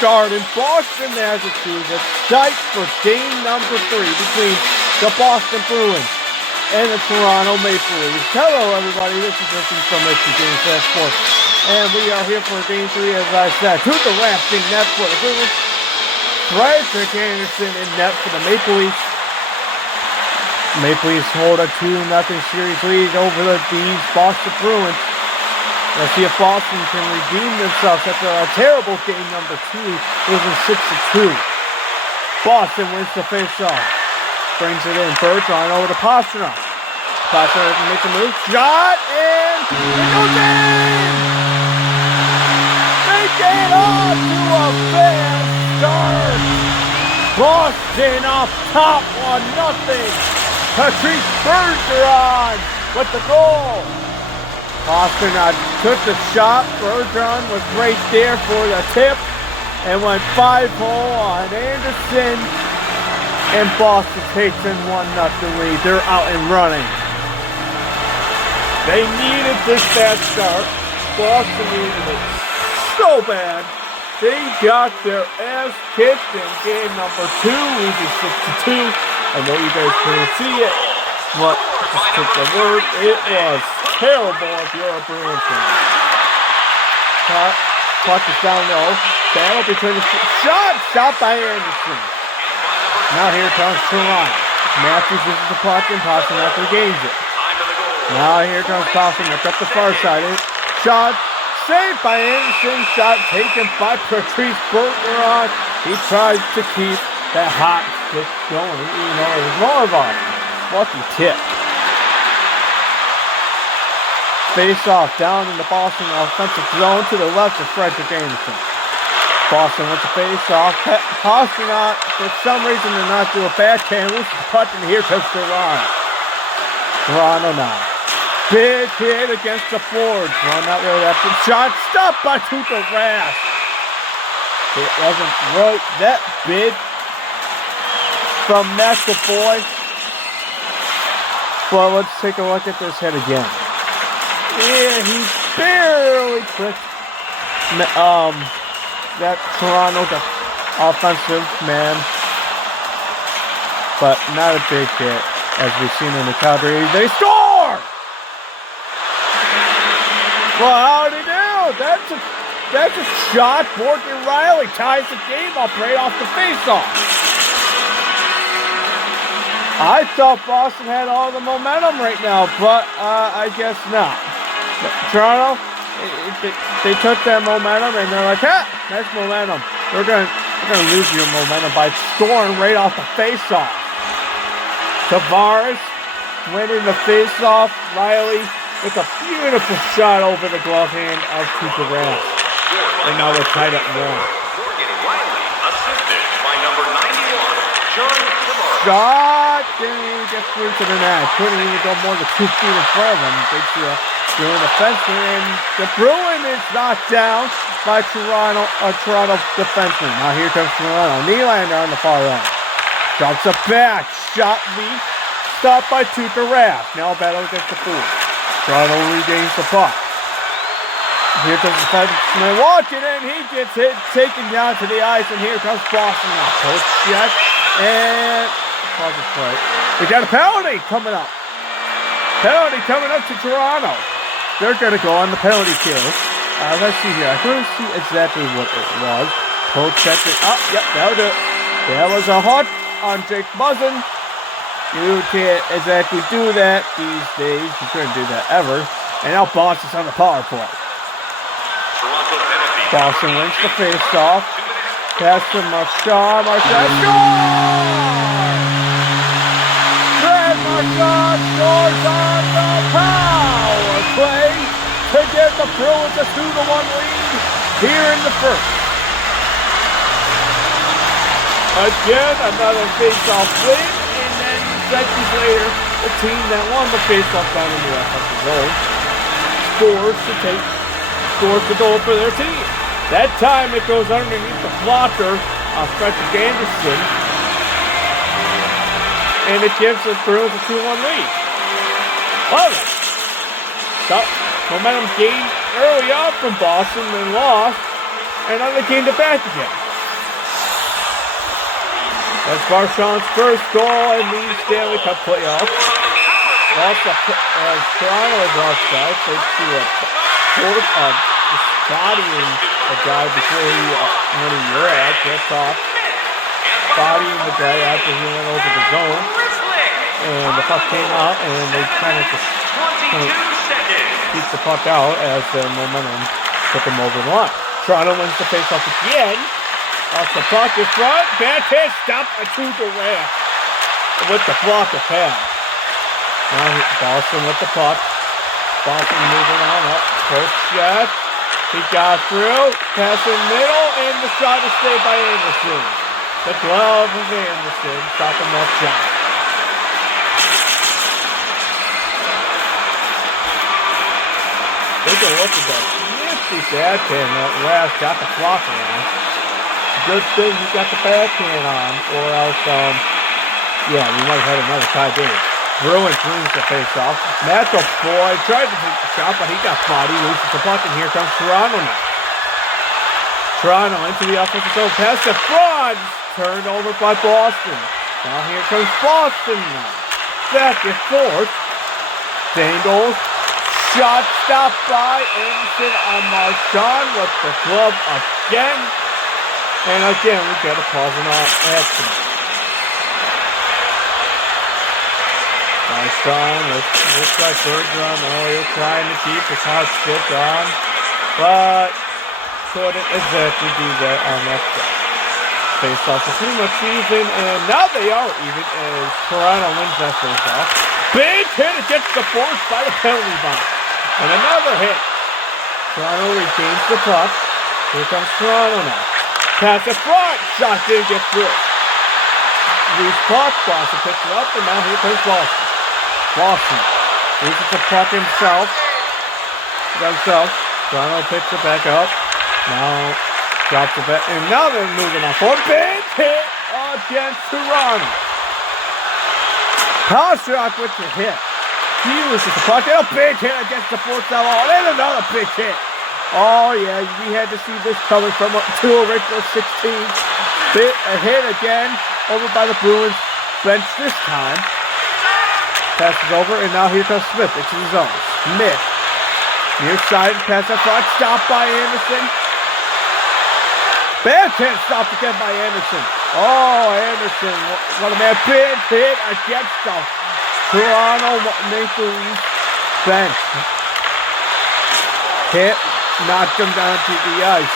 Garden, Boston, Massachusetts, site for game number 3 between the Boston Bruins and the Toronto Maple Leafs. Hello, everybody. This is Richard from Confrence Sports, and we are here for game 3, as I said. To the rafting net for the Bruins. Frederick Anderson in net for the Maple Leafs. Maple Leafs hold a 2-0 series lead over the Boston Bruins. Let's see if Boston can redeem themselves after a terrible game number 2, losing 6-2. Boston wins the face-off. Brings it in. Bergeron over to Pastrnak. Pastrnak makes a move. Shot, and it goes in! They get off to a fast start. Boston off top 1-0. Patrice Bergeron with the goal. Pastrnak took the shot. Bergeron was right there for the tip and went 5-hole on Anderson. And Boston takes in 1-0 lead. They're out and running. They needed this fast start. Boston needed it so bad. They got their ass kicked in game number 2, losing 6-2. I know you guys couldn't see it, but just took the word. It was terrible if you're a Bruins fan. Puck is down low. Battle between the shot by Anderson. Now here comes Toronto. Matthews uses the puck and Pastrnak regains it. Now here comes Pastrnak up the far side. Shot saved by Anderson. Shot taken by Patrice Bergeron. He tried to keep that hot stick going. You know, it was more of a lucky tip. Face off down in the Boston offensive zone to the left of Frederick Anderson. Boston wants to face off. Pastrnak, for some reason, did not do a backhand. Loses the puck, and here comes Toronto. Toronto now. Big hit against the boards. Well, not really that big shot. Stopped by Tuukka Rask. It wasn't right that big from McAvoy. But let's take a look at this hit again. Yeah, he barely pricked that Toronto offensive man. But not a big hit, as we've seen in the Calgary. They score! Well, how'd he do? That's a shot. Morgan Riley ties the game up right off the faceoff. I thought Boston had all the momentum right now, but I guess not. But Toronto, they took that momentum and they're like, "Ha, that's momentum. We're gonna lose your momentum by scoring right off the faceoff." Tavares winning the faceoff. Riley with a beautiful shot over the glove hand of Tuukka Rask. And now we're tied up 1. Morgan Riley, assisted by number 91, John Tavares. Shot, didn't even get through to the net. Couldn't even go more than 2 feet in front of him. Big doing defenseman, and the Bruin is knocked down by Toronto defenseman. Now here comes Toronto. Nylander on the far end. Drops it back. Shot weak. Stopped by Tuukka Rask. Now a battle against the Bruins. Toronto regains the puck. Here comes the defenseman walking in. He gets hit, taken down to the ice, and here comes Boston now. Post check, and pause the play. We got a penalty coming up. Penalty coming up to Toronto. They're going to go on the penalty kill. Let's see here. I couldn't see exactly what it was. Post check it. Oh, yep, that'll do it. That was a hot on Jake Muzzin. You can't exactly do that these days. You couldn't do that ever. And now Boston's on the power play. Boston wins the face-off. Pass to Marchand. Marchand scores! Brad Marchand scores on the power play to give the Bruins a 2-1 lead here in the first. Again, another face-off win, and then seconds later, the team that won the face-off down in the offensive zone scores the goal for their team. That time it goes underneath the blocker of Frederick Anderson, and it gives the Bruins a 2-1 lead. Love it. So, momentum gained early on from Boston, then lost, and now they gained it back again. That's Marchand's first goal in the Stanley Cup playoffs. Also, as Toronto is offside, thanks to bodying a guy before he went in your ass. That's off. Bodying the guy after he went over the zone. And the puck came out, and they kind of just keep the puck out as the momentum took him over the line. Toronto wins the faceoff again. Off the puck in front. Bad hit. Stop by Durant with the block of pad. Now Boston with the puck. Boston moving on up. First shot. He got through. Pass in middle. And the shot is saved by Anderson. The glove of Anderson stopping that shot. Take a look at that nifty backhand that last got the block around. Good thing he got the backhand on, or else, yeah, we might have had another tie game. Bruins wins the face-off. Matthew Boyd tried to take the shot, but he got body, loses the puck, and here comes Toronto now. Toronto into the offensive zone, pass to front, turned over by Boston. Now here comes Boston now. Back and forth. Dangles. Shot stopped by Anderson on Marchand with the glove again. And again, we get a pause and action. Marchand looks like Bergeron. Oh, he's trying to keep his hot stick on. But couldn't exactly do that on that face-off. So pretty much even. And now they are even as Toronto wins that face-off. Big hit against the force by the penalty box. And another hit. Toronto retains the puck. Here comes Toronto now. Pass the front. Shot didn't get through. Loose puck. Boston picks it up. And now here comes Boston. Boston loses the puck himself. Toronto picks it back up. Now drops it back. And now they're moving on forward. Big hit against Toronto. Pastrnak with the hit. He loses the puck. And a big hit against the fourth level. And another big hit. Oh, yeah. We had to see this coming from to original 16. A hit again over by the Bruins. Bench this time. Passes over. And now here comes Smith into the zone. Smith. Near side. Pass up front. Stopped by Anderson. Bad hit. Stopped again by Anderson. Oh, Anderson. What a man. Big hit against the Toronto Maple Leafs bench. Hit, knocked him down to the ice.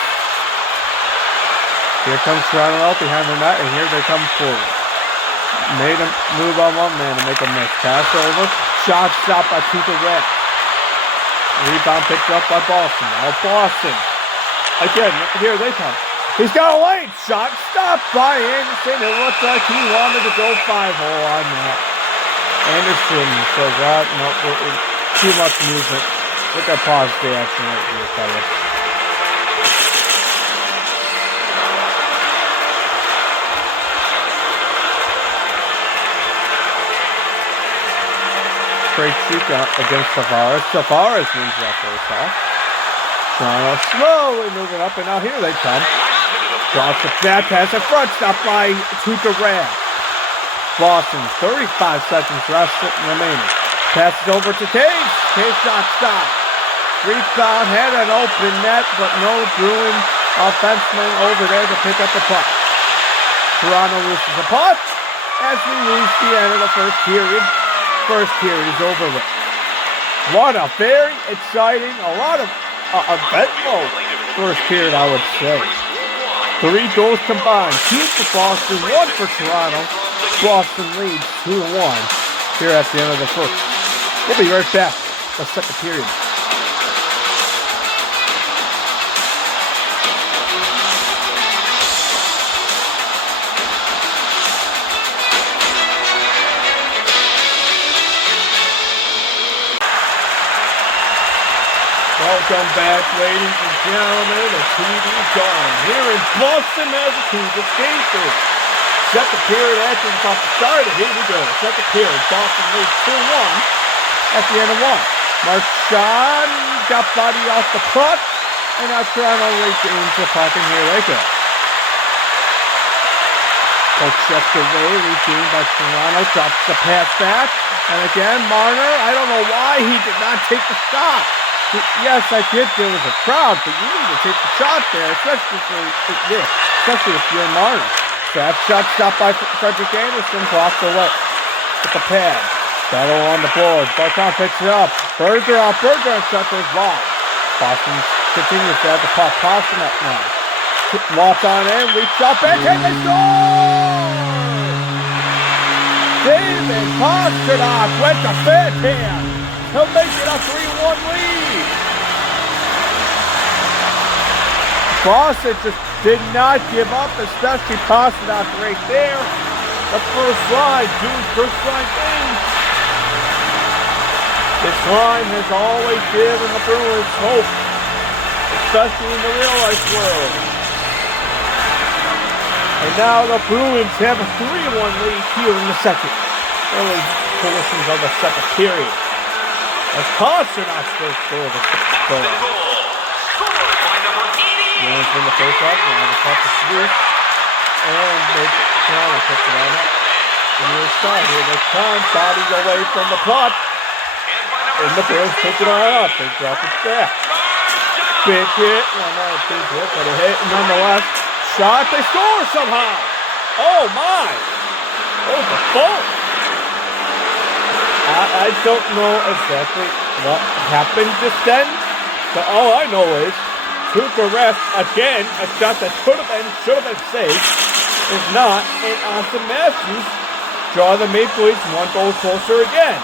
Here comes Toronto out behind the net, and here they come forward. Made him move on one man to make a miss. Pass over. Shot stopped by Durant. Rebound picked up by Boston. Now Boston. Again, here they come. He's got a lane. Shot stopped by Anderson. It looks like he wanted to go 5-0 on that. Anderson says that. No, too much movement. Look at pause the action right here, fellas. Straight shoot against Tavares. Tavares wins that first off. Toronto slowly moving up, and now here they come. Drops a bad pass in front, stopped by Durant. Boston, 35 seconds remaining. Passes over to Cage. Cage shot stopped. Rebound, had an open net, but no Bruin offenseman over there to pick up the puck. Toronto loses the puck as we reach the end of the first period. First period is over with. What a very exciting, a lot of eventful first period, I would say. 3 goals combined, 2 for Boston, 1 for Toronto. Boston leads 2-1 here at the end of the first. We'll be right back. The second period. Welcome back, ladies and gentlemen. The TV's gone. Here in Boston, Massachusetts, game 3. Second period action is about to start. Here we go. Second period. Boston leads 2-1 at the end of 1. Marchand got body off the puck. And now Toronto regains the puck, and here they go. checked away, regained by Toronto, drops the pass back. And again, Marner, I don't know why he did not take the shot. Yes, I get there was a crowd, but you need to take the shot there, especially if you're Marner. That shot stopped by Frederick Anderson, blocked away with the pad. Battle on the board. Barton picks it up. Berger and shot goes wide. Boston continues to have the puck. Boston up now. Walks on in, leaps up, and they score! David Pastrnak with the fifth here. He'll make it a 3-1 lead. Boston just did not give up, especially Pastrnak right there. The first line, Dude's first line thing. This line has always given the Bruins hope, especially in the real life world. And now the Bruins have a 3-1 lead here in the early portions of the second period. As Pasternak's first goal of the goal. Bruins win the face-off, now the puck is loose. And Toronto puts it on up. And here's shot, here they come, bodies away from the puck. And the Bruins pick it on up, they drop it back. Big hit, well not a big hit, but a hit nonetheless. Shot, they score somehow. Oh my! Oh, the goal! I don't know exactly what happened just then, but all I know is Tuukka Rask again, a shot that should have been saved, is not, and Austin Matthews draw the Maple Leafs one goal closer again.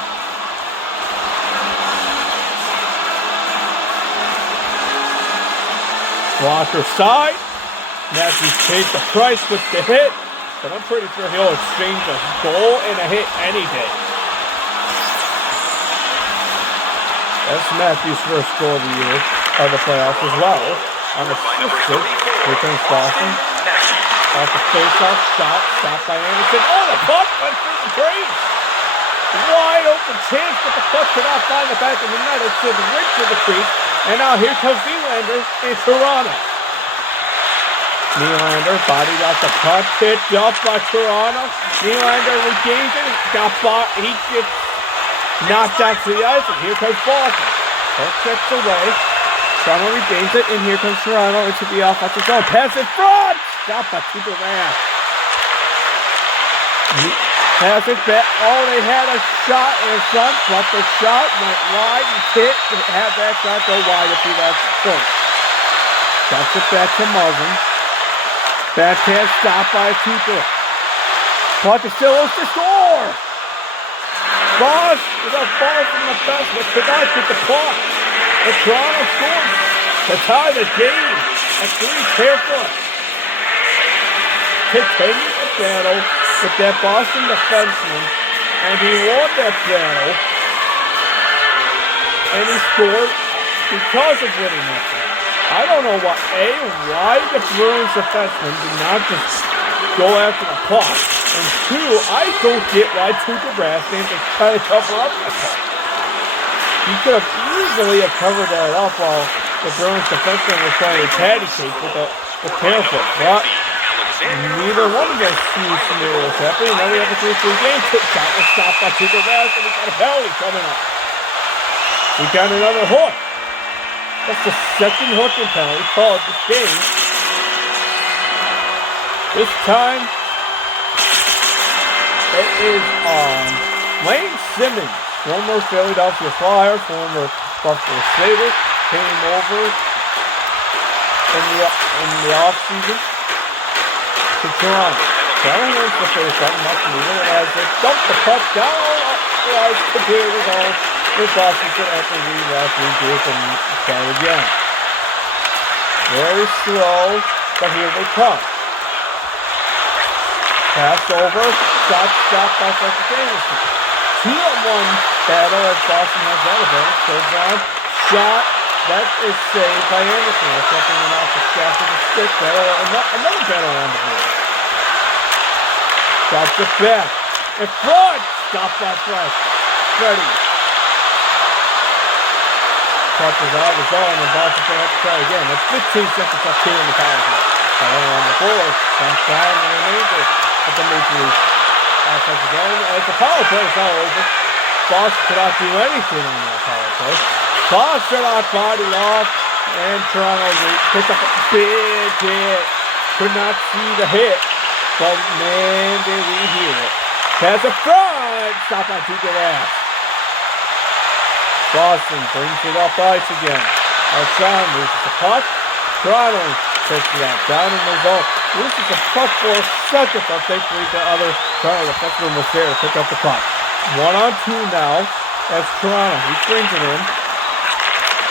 Blocker side. Matthews paid the price with the hit, but I'm pretty sure he'll exchange a goal and a hit any day. That's Matthews' first goal of the year, of the playoffs as well. Unassisted, here comes Boston. Off the face-off, shot, stopped by Anderson. Oh, the puck went through the crease! Wide open chance, but the puck could not find the back of the net. It's to the right to the crease, and now here comes Nylander in Toronto. Nylander bodied out the puck, picked up by Toronto. Nylander regains it, he gets knocked out to the ice, and here comes Boston. Puck checks away. Toronto regains it, and here comes Toronto into the offensive zone. Pass in front! Stopped by Tuukka Rask. Pass it back. Oh, they had a shot in front, but the shot went wide and hit. Had that shot go wide if he left point. That's it back to Muzzin. Backhand stop by Tuukka. Puck is still to score. The ball from the fence, but tonight with the puck. And Toronto scores to tie the game at 3 careful. Continued the battle with that Boston defenseman, and he won that battle. And he scored because of winning that battle. I don't know why the Bruins defenseman did not just go after the puck. And 2, I don't get why Tuukka Rask didn't just try to cover up the puck. He could have easily covered that up while the Bruins defenseman was trying to patty cake with the careful. But neither one of those two scenarios happened. Now we have a 3-3 game. Shot was stopped by Tuukka Rask, and we got a penalty coming up. We got another hook. That's the second hooking penalty called this game. This time, it is on Lane Simmons, former Philadelphia Flyer, former Buffalo Sabres, came over in the offseason to Toronto. Toronto wins the face-off, much needed, as they dump the puck down the ice to do it all. With Boston to after regroup and try again. Very slow, but here they come. Pass over, shot stopped by Frederick Anderson. 2-on-1 battle as Boston has that advantage. Goes on, shot, that is saved by Anderson. That's something went off the shaft of the stick. Another battle on the board. Drops it back. In front, stopped by Freddie. Puck is out of the zone, and Boston's going to have to try again. That's 15 seconds left here in the power play. On the board, comes down and remains it. at the Maple Leafs offensive zone. As the power play is now over, Boston cannot do anything on that power play. Boston on body off, and Toronto picked up a big hit. Could not see the hit, but man, did we hear it. Pass a front, stop on Tuukka Rask. Boston brings it up ice again. Marchand loses the puck. Toronto takes it out. Down in the zone. Loses the puck for a second, but thankfully the other Toronto defenseman was there to pick up the puck. 1-on-2 now as Toronto. He brings it in.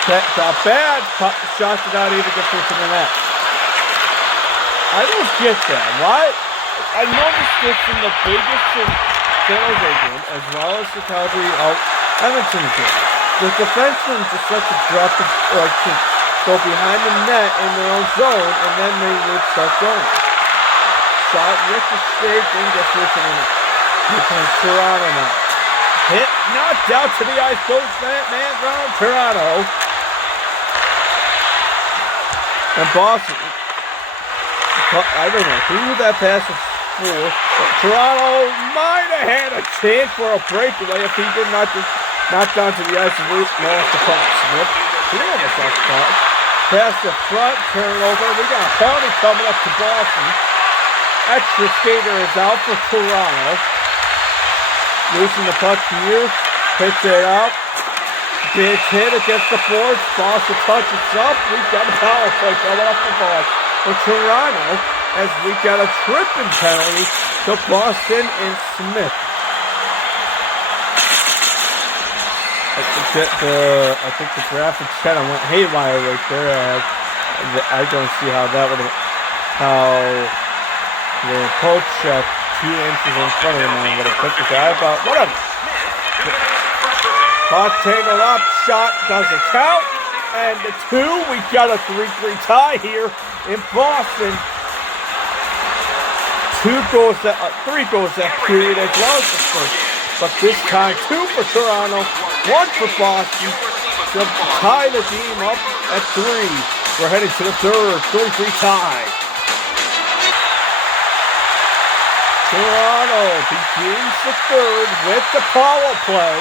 Got bad shot did not even get through to the net. I don't get that. Why? I noticed this in the Vegas and San Jose game, as well as the Calgary Edmonton game. The defensemen just like to drop the, like to go behind the net in their own zone, and then they would start going. Shot ricochet, didn't get through to the net. Here comes Toronto now. Hit, knocked out to the ice, goes man round Toronto. And Boston, I don't know who that pass was for. Toronto might have had a chance for a breakaway if he did not just knock down to the ice and lost the puck. Smith, he almost lost the puck. Pass the front, turnover. We got a penalty coming up to Boston. Extra skater is out for Toronto. Losing the puck here. Pitch it out. Big hit against the boards. Boston touches up. We got a power play coming off the board for Toronto as we got a tripping penalty to Boston and Smith. I think the graphics kind of went haywire right there. I don't see how that would have, how the coach 2 inches in front of him would have put the guy, but whatever. Puck tangled up, shot doesn't count, and the 2, we got a 3-3 tie here in Boston. 3 goals that period as well as the first, but this time 2 for Toronto, 1 for Boston to tie the game up at 3. We're heading to the third, 3-3 tie. Toronto begins the third with the power play.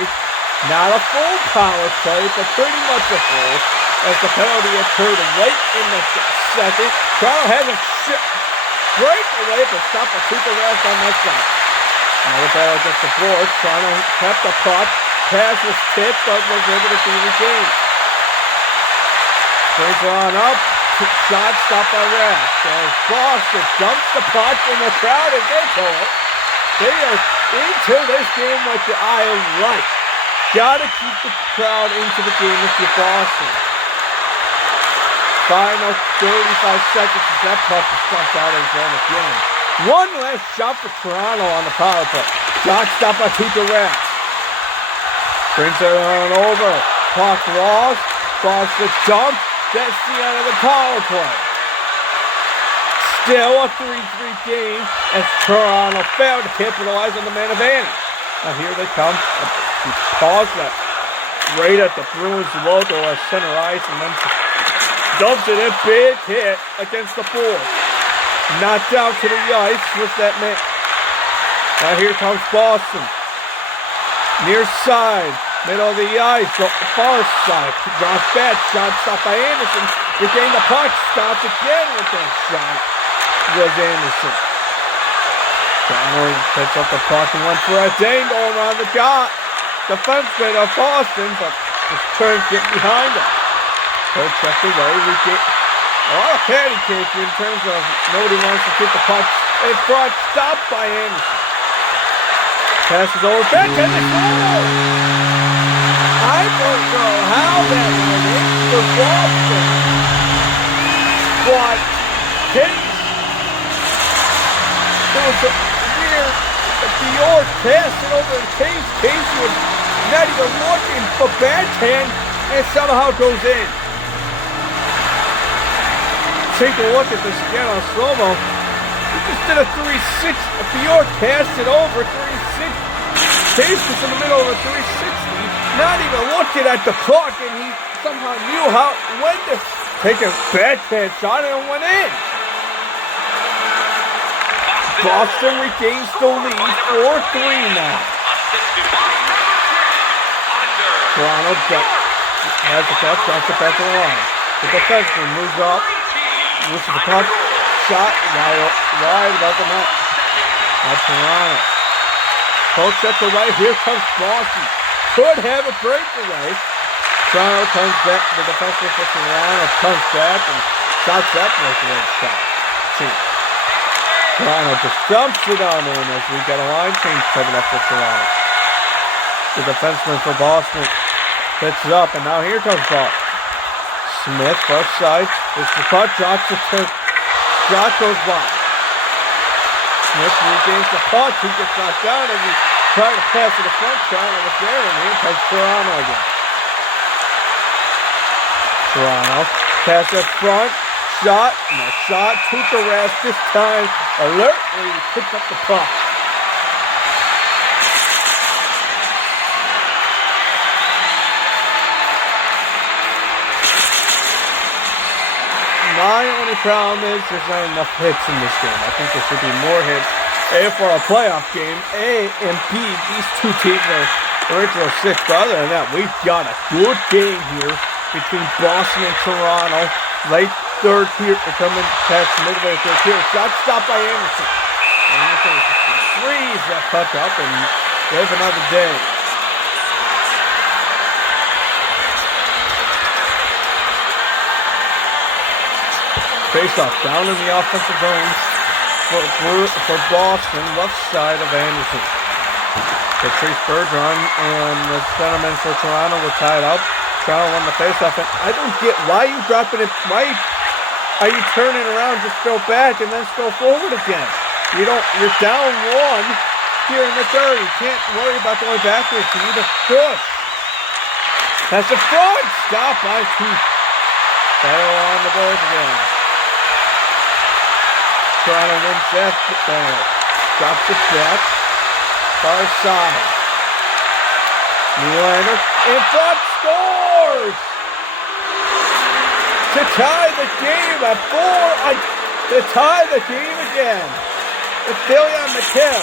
Not a full power play, but pretty much a full, as the penalty occurred late in the second. Toronto has a breakaway, but stop a Tuukka Rask on that side. Another battle against the boards. Toronto kept the puck. Pass was tipped, but was able to be regained. Brings it on up. Shot stopped by Rask. As Boston dumps the puck, and the crowd is into it. They are into this game, which I like. Gotta keep the crowd into the game if you're Boston. Final 35 seconds as that puck is stumped out of the zone again. One last shot for Toronto on the power play. Shot stopped by Tuukka Rask. Brings it on over. Puck lost. Boston dump. That's the end of the power play. Still a 3-3 game as Toronto failed to capitalize on the man advantage. Now here they come. He paused that right at the Bruins logo at center ice and then dumps it in. Big hit against the board. Knocked down to the ice with that man. Now here comes Boston. Near side. Middle of the ice. Far side. Draws back. Shot stopped by Anderson. Regained the puck. Stopped again with that shot. Was Anderson. Donald picks up the puck and went for a dangle around the defenseman of Boston, but just turned to get behind him. So checked away. We get a lot of patty cake in terms of nobody wants to keep the puck in front. Stopped by Anderson. Passes over back and the goal. I don't know how that went in for Boston. But Case, there was a weird Dior passed it over to Case. Case was not even looking for backhand and somehow goes in. Take a look at this again on slow-mo. He just did a 360. Dior passed it over 360. Case was in the middle of a 360, not even looking at the puck, and he somehow knew when to take a backhand shot and it went in. Boston regains the lead, 4-3 now. Toronto has the puck, drops it back to the line. The defenseman moves up, loses the puck, shot wide above the net. Now Toronto. Poke set to right, here comes Boston. Could have a breakaway. Toronto comes back, the defenseman for Toronto comes back and stops that breakaway shot. Toronto just dumps it on in as we got a line change coming up for Toronto. The defenseman for Boston picks it up, and now here comes Boston. Smith, left side. It's the puck, drops it to shot goes by. Smith regains the puck. He gets knocked down and he tried to pass to the front. Toronto was there, and here comes Toronto again. Toronto pass up front. Shot, and a shot to the rest. This time, alertly picks up the puck. My only problem is there's not enough hits in this game. I think there should be more hits. A, for a playoff game. A, and B, these two teams are original six. But other than that, we've got a good game here between Boston and Toronto. Late third here, coming past midway third here. Shot stopped by Anderson. Anderson frees that puck up and live another day. Face off down in the offensive zone for Boston, left side of Anderson. Patrice Bergeron and the centerman for Toronto were tied up. Toronto won the face off, and I don't get why you dropping it. Why are you turning around, just go back and then go forward again? You're down one here in the third. You can't worry about going backwards. You need to push. That's the front. Stop by two. Battle on the boards again. Toronto wins that battle. Drops it back. Far side. Nylander in front, scores! To tie the game at 4. To tie the game again. It's Billy on the tip.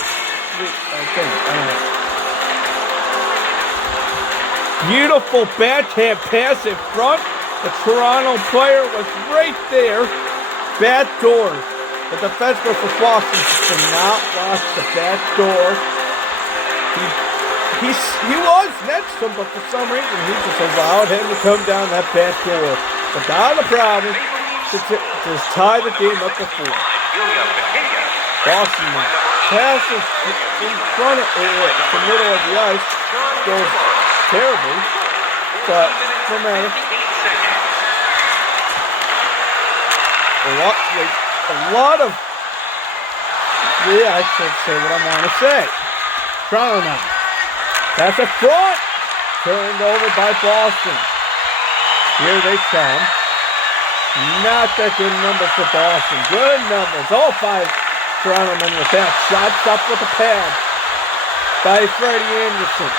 Beautiful backhand pass in front. The Toronto player was right there. Back door. The defenseman for Boston did not watch the back door. He was next to him, but for some reason he just allowed him to come down that back door. But not a problem. Just tie the game up to 4. Boston passes in front of the middle of the ice. Goes terribly, but no matter. I should say what I want to say. Toronto now. That's a front. Turned over by Boston. Here they come. Not that good number for Boston. Good numbers. All 5 Toronto men with that. Shots up with a pad by Freddie Anderson.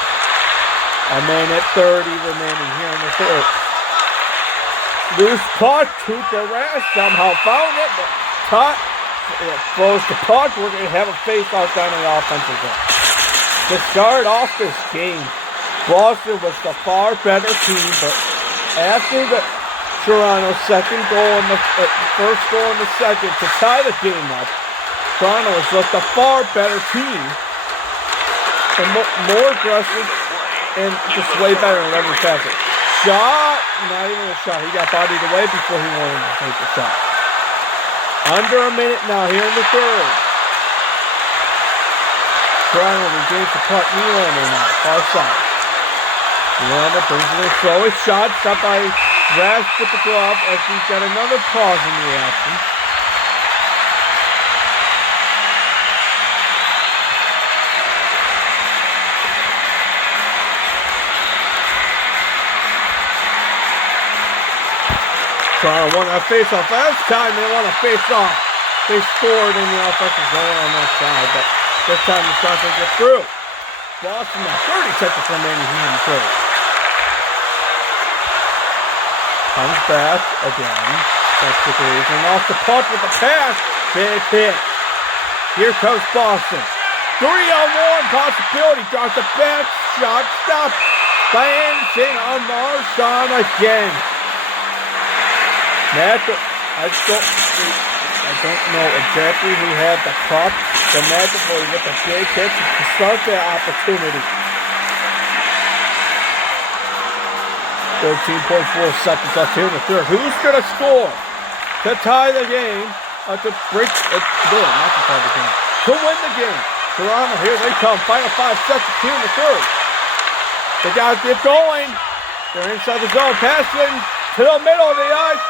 A minute 30 remaining here in the third. Loose puck to the rest. Somehow found it, but Tot throws the puck. We're going to have a face-off down in the offensive zone. To start off this game, Boston was the far better team, but after the Toronto's second goal and the first goal in the second to tie the game up, Toronto was just a far better team and more aggressive and just way better in every facet. Shot, not even a shot. He got bodied away before he wanted to take the shot. Under a minute now here in the third. Toronto regains the puck. Nylander now, far side. Nylander brings it in slow. His shot stopped by Rask with the glove as he's got another pause in the action. Toronto won that face-off. Last time they won a face-off, they scored in the offensive zone on that side, but this time the shot didn't get through. Boston now 30 seconds remaining here in the third. Comes back again. That's the reason. Off the puck with the pass. Big hit. Here comes Boston. 3-on-1 possibility. Drops the back shot. Stopped by Anderson on Marshawn again. I don't know exactly who had the puck. The McAvoy with the big hit to start that opportunity. 13.4 seconds left here in the third. Who's going to score to tie the game? To break not to tie the game. To win the game. Toronto, here they come. Final 5 seconds here in the third. They got to get going. They're inside the zone. Passing to the middle of the ice.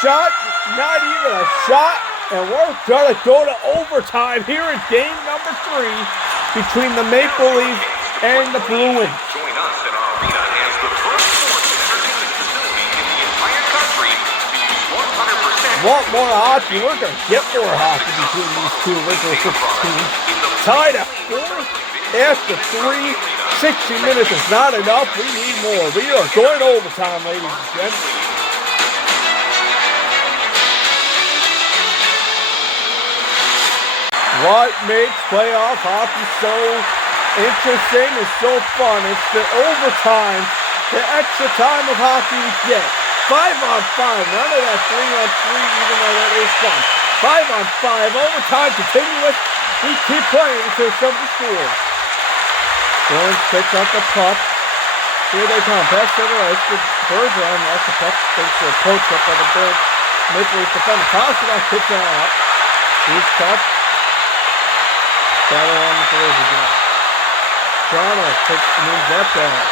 Shot, not even a shot. And we're going to go to overtime here in game number 3 between the Maple Leafs and the Bruins. Join us in our arena as the first sports and entertainment facility in the entire country to use 100%. Want more hockey? We're going to get more hockey between these two original 6 teams. Tied at 4 after 3. 60 minutes is not enough. We need more. We are going to overtime, ladies and gentlemen. What makes playoff hockey so interesting and so fun? It's the overtime, the extra time of hockey we get. 5-on-5, none of that 3-on-3, even though that is fun. 5-on-5, overtime continuous. We keep playing until somebody scores. Bruins picks up the puck. Here they come. Pass to the right. Bergeron lost the puck. Thanks to a poach up by the Bruins. Maple Leafs defender. Kosovo kicks it out. He's tough. Battle on the boards again. Toronto moves that down.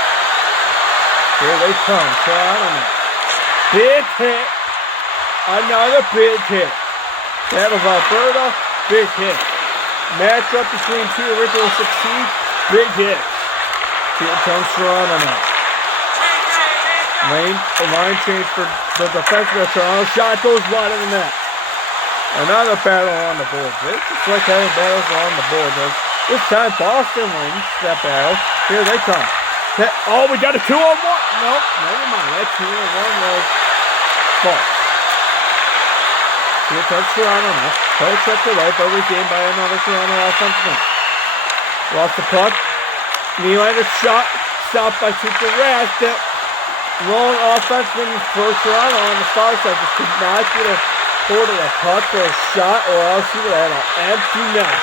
Here they come. Toronto now. Big hit. Another big hit. Battle of Alberta. Big hit. Match up between two original 16. Big hit. Here comes Toronto now. Line change for the defenseman of Toronto. Shot goes wide of the net. Another battle on the board. It's just like having battles on the board. This time Boston wins that battle. Here they come. Oh, we got a 2-on-1. Nope, never mind. That 2-on-1 was false. Here comes Toronto now. Coach up the right, but regained by another Toronto offenseman. Lost the puck. Nylander's shot. Stopped by Tuukka Rask. That lone offenseman for Toronto on the far side just could not get a hold of a puck for a shot, or else he would have an empty net.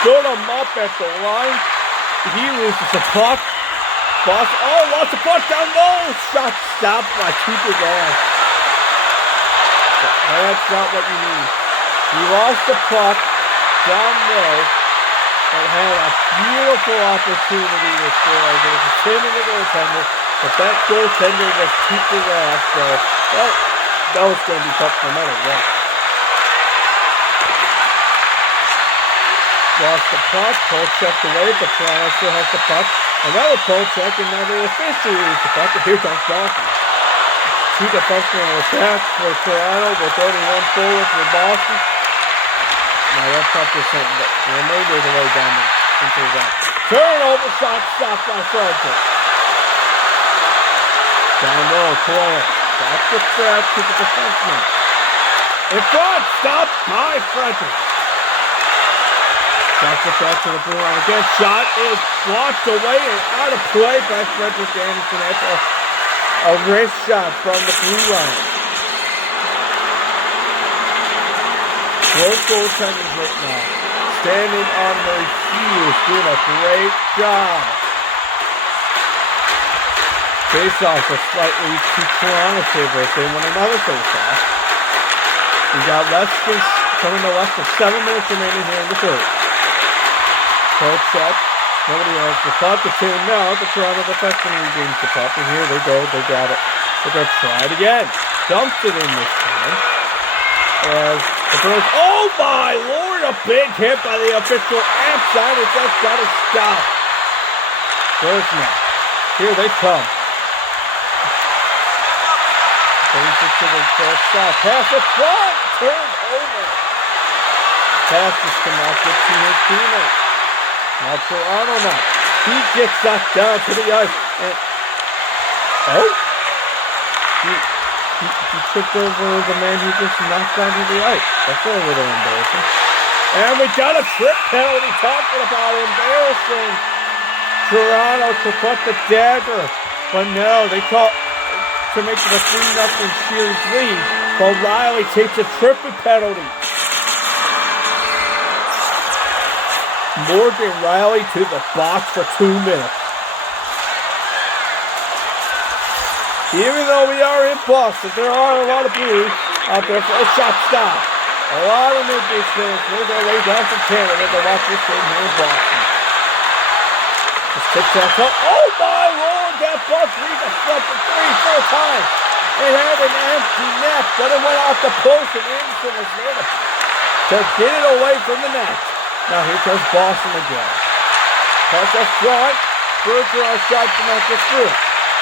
Stood him up at the line. He loses the puck. Lost the puck down low. Shot stopped by Tuukka Rask. That's not what you need. He lost the puck down low and had a beautiful opportunity to score. There was a 10 in the goaltender, but that goaltender was Tuukka Rask, so that was going to be tough no matter what. Lost the puck, pull checked away, but Toronto still has the puck. Another pull check, and now they officially lose the puck, and here comes Boston. Two defensemen were attacked for Toronto, with only one forward for Boston. Now that puck is something, but the remainder of the way down into the zone. Turnover shot stopped by Frederick. Down low, Coyle. Back to Fred to the defenseman. In front, stopped by Frederick. That's it back to the blue line again. Shot is blocked away and out of play by Frederick Anderson. That's a wrist shot from the blue line. Both goaltenders right now standing on their heels, doing a great job. Face-off was slightly to Toronto's favor if they win another face-off. We got coming to less than 7 minutes remaining here in the third. Coach up. Nobody else. The puck to team now. The Toronto defenseman regains the puck. And here they go. They got it. They're going to try it again. Dumps it in this time. As the Bruins. Oh my lord! A big hit by the official outside. It just got to stop. Bergeron. Here they come. Brings it to the first side. Pass it front. Turned over. Pass just cannot get to his teammate. Now Toronto now. He gets that down to the ice. And he He tripped over the man who just knocked onto the ice. That's a little embarrassing. And we got a trip penalty. Talking about embarrassing. Toronto to put the dagger. But no, they call to make it a 3-0 series lead. But Riley takes a tripping penalty. Morgan Riley to the box for 2 minutes. Even though we are in Boston, there are a lot of Blues out there for a shot stop. A lot of New Blues fans made their way down from Canada to watch this game here in Boston. Just tic-tac up. Oh my lord, that puck reached the front for 3-4 times. It had an empty net, but it went off the post and Anderson was there to get it away from the net. Now here comes Boston again. Pass up front. Bergeron shot to not get through.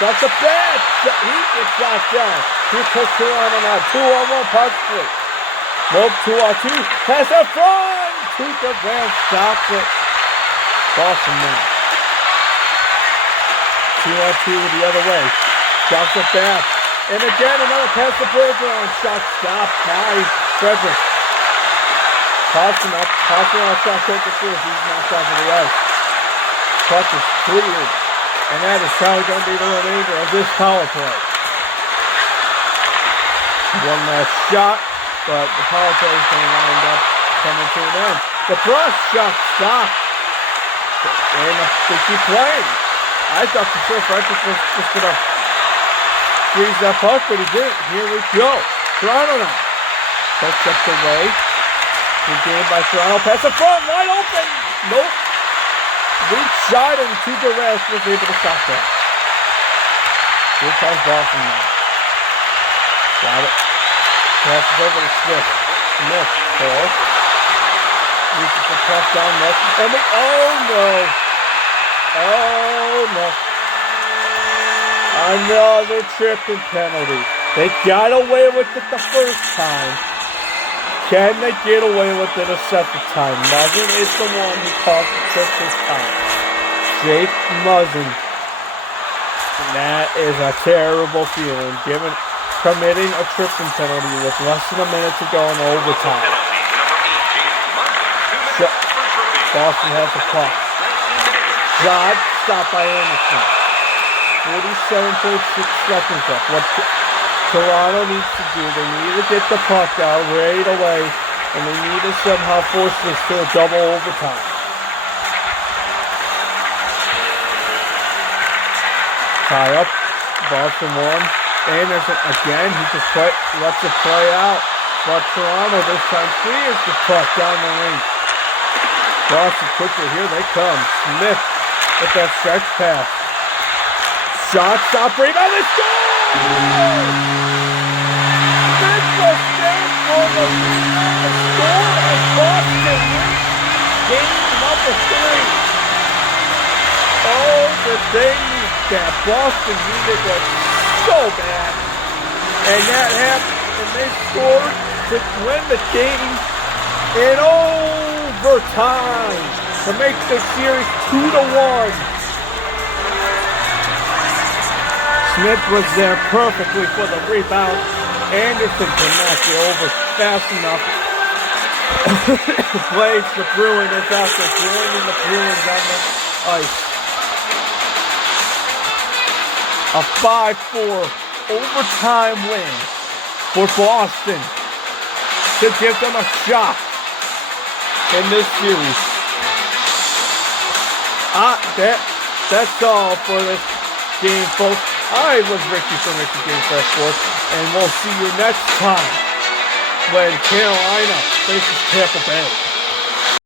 That's a bad shot. He gets shot down. Here comes Toronto now. 2-on-1 puck play. Nope, 2-on-2. Pass up front. Tuukka Van stops it. Boston now. 2-on-2 the other way. Drops it back. And again, another pass to Bergeron. Shot stopped by Frederick. Tossing up shot taken through. He's knocked onto the ice. Puck is cleared. And that is probably going to be the remainder of this power play. One last shot, but the power play is going to wind up coming to an end. The brush shot stopped. And they keep playing. I thought for sure Frederick was just going to freeze that puck, but he didn't. Here we go. Toronto now. Puts up the way. Good game by Toronto. Pass the front, wide open. Nope. Weak shot and Tuukka Rask was able to stop that. Here comes Boston now. Got it. Passes over to Smith. Smith, Paul. Uses the puck down net. And oh no. Oh no. Another tripping penalty. They got away with it the first time. Can they get away with it a second time? Muzzin is the one who caused the trip this time. Jake Muzzin. That is a terrible feeling, committing a tripping penalty with less than a minute to go in overtime. Boston has the puck. Shot stopped by Anderson. 47.6 seconds left. What Toronto needs to do, they need to get the puck out right away, and they need to somehow force this to a double overtime. Tie up, Boston won. Anderson again, he just lets it play out. But Toronto this time clears the puck down the lane. Boston quickly, here they come. Smith with that stretch pass. Shot, stop, rebound, they score! Smith was there for the score, and Boston wins game number 3. Oh, the thing that Boston needed was so bad. And that happened, and they scored to win the game in overtime to make the series 2-1. Smith was there perfectly for the rebound. Anderson could not get over fast enough. Plays the Bruins is out there joining the Bruins on the ice. A 5-4 overtime win for Boston to give them a shot in this series. That's all for this game, folks. I was Ricky from Ricky Game Fresh Sports, and we'll see you next time when Carolina faces Tampa Bay.